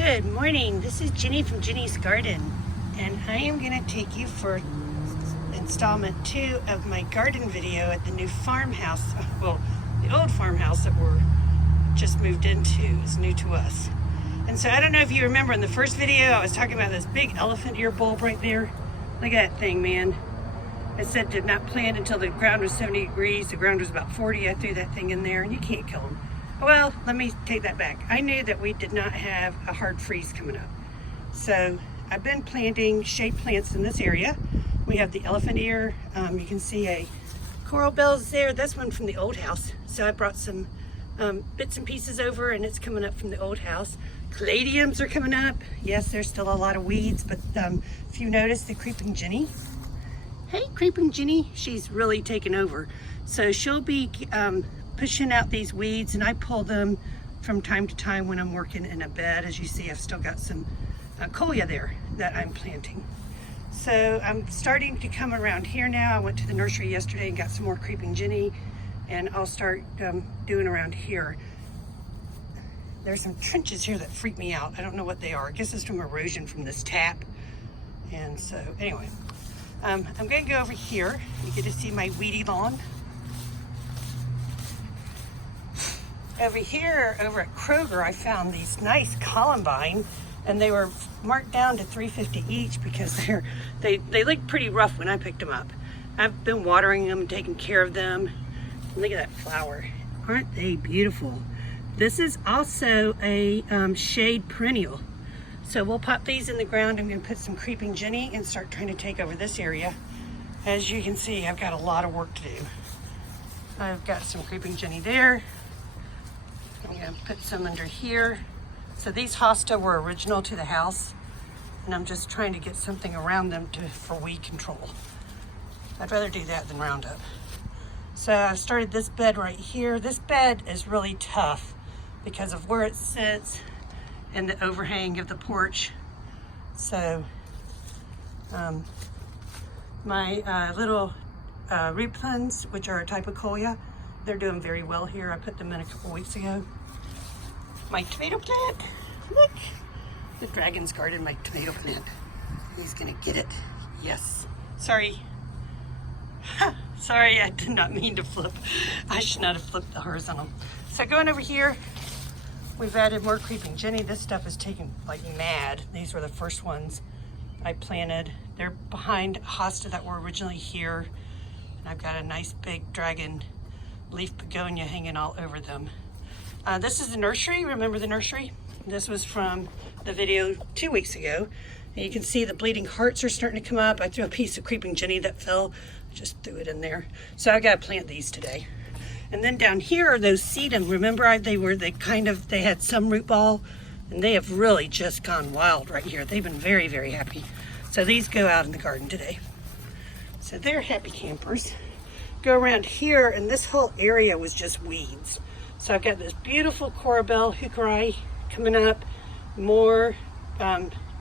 Good morning, this is Jenny from Jenny's Garden, and I am going to take you for installment 2 of my garden video at the new farmhouse. Well, the old farmhouse that we're just moved into is new to us. And so I don't know if you remember in the first video I was talking about this big elephant ear bulb right there. Look at that thing, man. I said did not plant until the ground was 70 degrees. The ground was about 40. I threw that thing in there, and you can't kill them. Well, let me take that back. I knew that we did not have a hard freeze coming up. So I've been planting shade plants in this area. We have the elephant ear. You can see a coral bells there. That's one from the old house. So I brought some bits and pieces over, and it's coming up from the old house. Caladiums are coming up. Yes, there's still a lot of weeds, but if you notice the creeping Jenny, hey, creeping Jenny, she's really taken over. So she'll be pushing out these weeds, and I pull them from time to time when I'm working in a bed. As you see, I've still got some Coleus there that I'm planting. So I'm starting to come around here now. I went to the nursery yesterday and got some more creeping Jenny, and I'll start doing around here. There's some trenches here that freak me out. I don't know what they are. I guess it's from erosion from this tap. And so anyway, I'm going to go over here. You get to see my weedy lawn. Over here, over at Kroger, I found these nice columbine, and they were marked down to $3.50 each because they looked pretty rough when I picked them up. I've been watering them and taking care of them. Look at that flower. Aren't they beautiful? This is also a shade perennial. So we'll pop these in the ground. I'm going to put some creeping Jenny and start trying to take over this area. As you can see, I've got a lot of work to do. I've got some creeping Jenny there. I'm going to put some under here. So these Hosta were original to the house, and I'm just trying to get something around them for weed control. I'd rather do that than Roundup. So I started this bed right here. This bed is really tough because of where it sits and the overhang of the porch. So my little Pretens, which are a type of Coleus, they're doing very well here. I put them in a couple weeks ago. My tomato plant, look. The dragon's guarding my tomato plant. He's gonna get it, yes. Sorry. Sorry, I did not mean to flip. I should not have flipped the horizontal. So going over here, we've added more creeping Jenny. This stuff is taking like mad. These were the first ones I planted. They're behind Hosta that were originally here. And I've got a nice big dragon leaf begonia hanging all over them. This is the nursery. Remember the nursery? This was from the video 2 weeks ago. And you can see the bleeding hearts are starting to come up. I threw a piece of creeping Jenny that fell. Just threw it in there. So I got to plant these today. And then down here are those sedum. Remember they had some root ball, and they have really just gone wild right here. They've been very, very happy. So these go out in the garden today. So they're happy campers. Go around here, and this whole area was just weeds. So I've got this beautiful coral heucheri coming up, more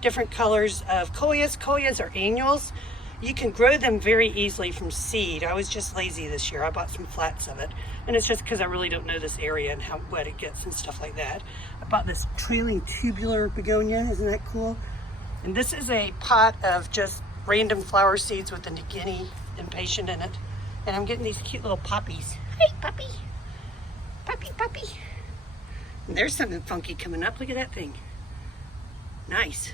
different colors of Coleus. Coleus are annuals. You can grow them very easily from seed. I was just lazy this year. I bought some flats of it, and it's just because I really don't know this area and how wet it gets and stuff like that. I bought this trailing tubular begonia. Isn't that cool? And this is a pot of just random flower seeds with a Guinea impatient in it. And I'm getting these cute little poppies. Hey, puppy. Puppy, puppy. And there's something funky coming up. Look at that thing. Nice.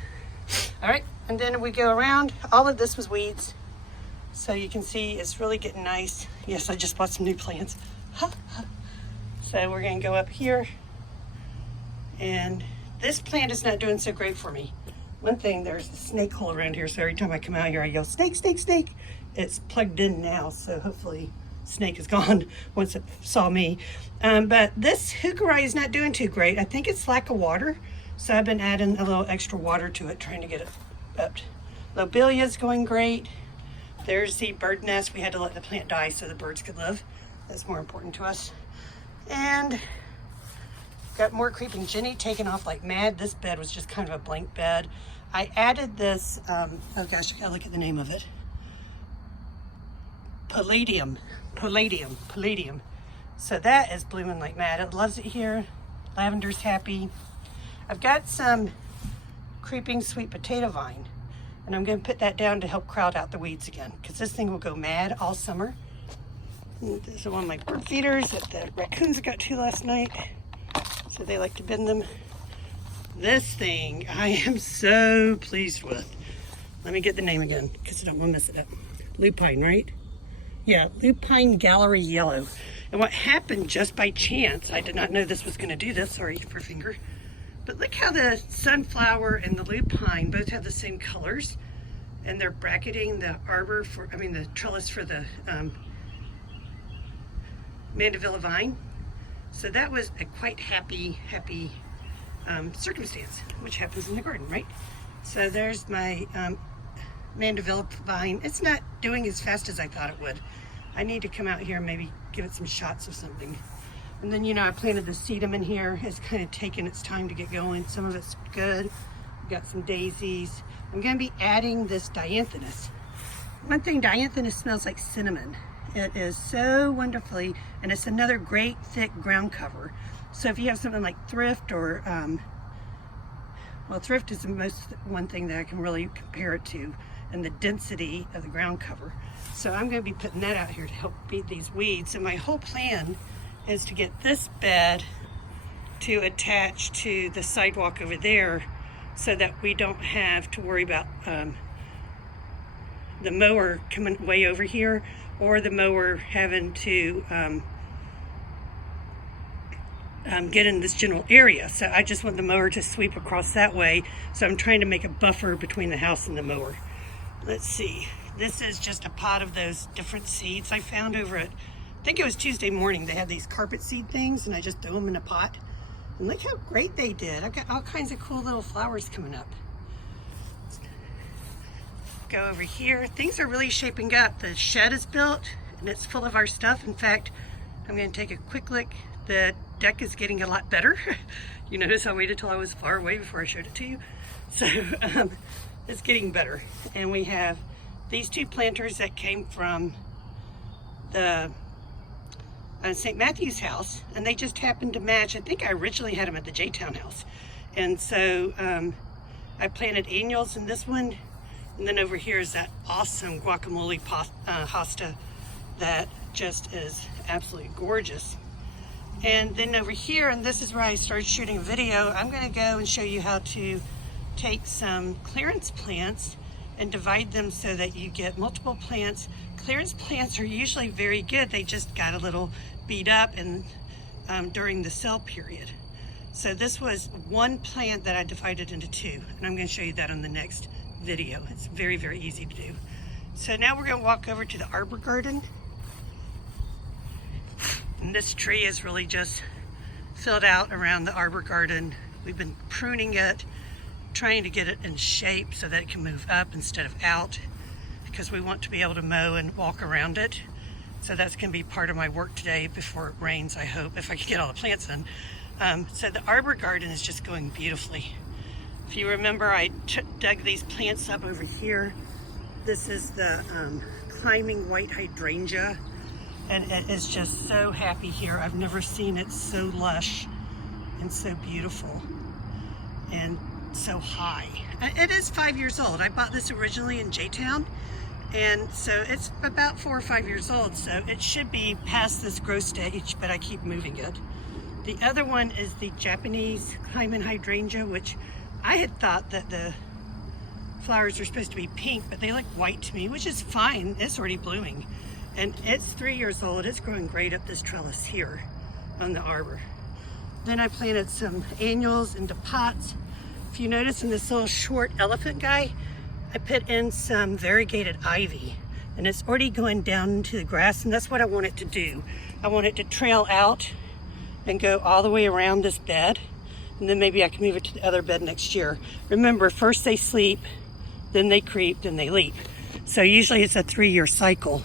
All right, and then we go around. All of this was weeds. So you can see it's really getting nice. Yes, I just bought some new plants. So we're gonna go up here. And this plant is not doing so great for me. One thing, there's a snake hole around here, so every time I come out here, I yell, snake, snake, snake. It's plugged in now, so hopefully snake is gone once it saw me. But this heucheri is not doing too great. I think it's lack of water, so I've been adding a little extra water to it, trying to get it up. Lobelia is going great. There's the bird nest. We had to let the plant die so the birds could live. That's more important to us. And got more creeping Jenny taking off like mad. This bed was just kind of a blank bed. I added this, oh gosh, I gotta look at the name of it. Palladium. So that is blooming like mad. It loves it here. Lavender's happy. I've got some creeping sweet potato vine. And I'm going to put that down to help crowd out the weeds again, because this thing will go mad all summer. And this is one of my bird feeders that the raccoons got to last night, so they like to bend them. This thing I am so pleased with. Let me get the name again, because I don't want to mess it up. Lupine, right? Yeah, Lupine Gallery Yellow. And what happened just by chance, I did not know this was going to do this, sorry for finger, but look how the sunflower and the lupine both have the same colors, and they're bracketing the arbor for, the trellis for the mandevilla vine. So that was a quite happy circumstance, which happens in the garden, right? So there's my mandevilla vine. It's not doing as fast as I thought it would. I need to come out here and maybe give it some shots of something. And then, I planted the sedum in here. It's kind of taken its time to get going. Some of it's good. We've got some daisies. I'm going to be adding this dianthus. One thing, dianthus smells like cinnamon. It is so wonderfully, and it's another great thick ground cover. So if you have something like thrift or, well, thrift is the most one thing that I can really compare it to, and the density of the ground cover. So I'm going to be putting that out here to help beat these weeds. And my whole plan is to get this bed to attach to the sidewalk over there, so that we don't have to worry about the mower coming way over here, or the mower having to get in this general area. So I just want the mower to sweep across that way. So I'm trying to make a buffer between the house and the mower. Let's see. This is just a pot of those different seeds I found over at, I think it was Tuesday morning. They had these carpet seed things, and I just threw them in a pot. And look how great they did. I've got all kinds of cool little flowers coming up. Let's go over here. Things are really shaping up. The shed is built, and it's full of our stuff. In fact, I'm going to take a quick look. The deck is getting a lot better. You notice I waited till I was far away before I showed it to you. So it's getting better. And we have these two planters that came from the St. Matthew's house, and they just happened to match. I think I originally had them at the J-Town house. And so I planted annuals in this one. And then over here is that awesome guacamole hosta that just is absolutely gorgeous. And then over here, and this is where I started shooting a video, I'm going to go and show you how to take some clearance plants and divide them so that you get multiple plants. Clearance plants are usually very good. They just got a little beat up and during the sell period. So this was one plant that I divided into two, and I'm going to show you that on the next video. It's very, very easy to do. So now we're going to walk over to the arbor garden. And this tree is really just filled out around the arbor garden. We've been pruning it, trying to get it in shape so that it can move up instead of out, because we want to be able to mow and walk around it. So that's going to be part of my work today before it rains, I hope, if I can get all the plants in. So the arbor garden is just going beautifully. If you remember, I dug these plants up over here. This is the climbing white hydrangea, and it is just so happy here. I've never seen it so lush and so beautiful and so high. It is 5 years old. I bought this originally in J-Town, and so it's about 4 or 5 years old, so it should be past this growth stage, but I keep moving it. The other one is the Japanese climbing hydrangea, which I had thought that the flowers are supposed to be pink, but they look white to me, which is fine. It's already blooming. And it's 3 years old. It's growing great up this trellis here on the arbor. Then I planted some annuals into pots. If you notice in this little short elephant guy, I put in some variegated ivy, and it's already going down into the grass, and that's what I want it to do. I want it to trail out and go all the way around this bed, and then maybe I can move it to the other bed next year. Remember, first they sleep, then they creep, then they leap. So usually it's a 3-year cycle.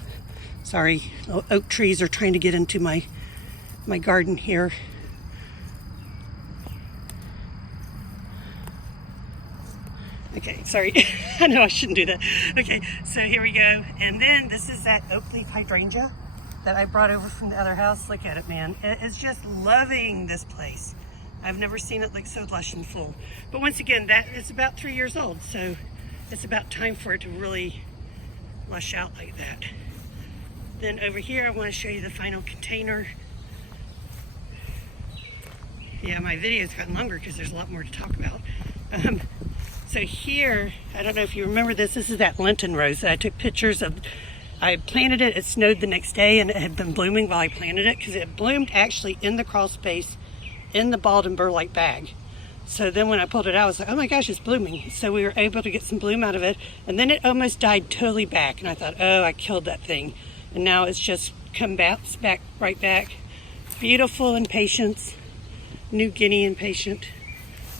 Sorry, oak trees are trying to get into my garden here. Okay, sorry. I know I shouldn't do that. Okay, so here we go. And then this is that oak leaf hydrangea that I brought over from the other house. Look at it, man. It is just loving this place. I've never seen it look so lush and full. But once again, that is about 3 years old, so it's about time for it to really lush out like that. Then over here, I want to show you the final container. Yeah, my video's gotten longer because there's a lot more to talk about. So here, I don't know if you remember this is that Lenten rose that I took pictures of. I planted it, it snowed the next day, and it had been blooming while I planted it because it bloomed actually in the crawl space in the balled and burlap bag. So then when I pulled it out, I was like, oh my gosh, it's blooming. So we were able to get some bloom out of it, and then it almost died totally back, and I thought, oh, I killed that thing. And now it's just come back right back. Beautiful impatiens. New Guinea impatient.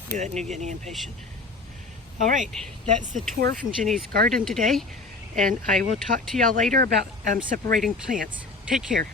Look at that New Guinea impatient. All right, that's the tour from Jenny's garden today, and I will talk to y'all later about separating plants. Take care.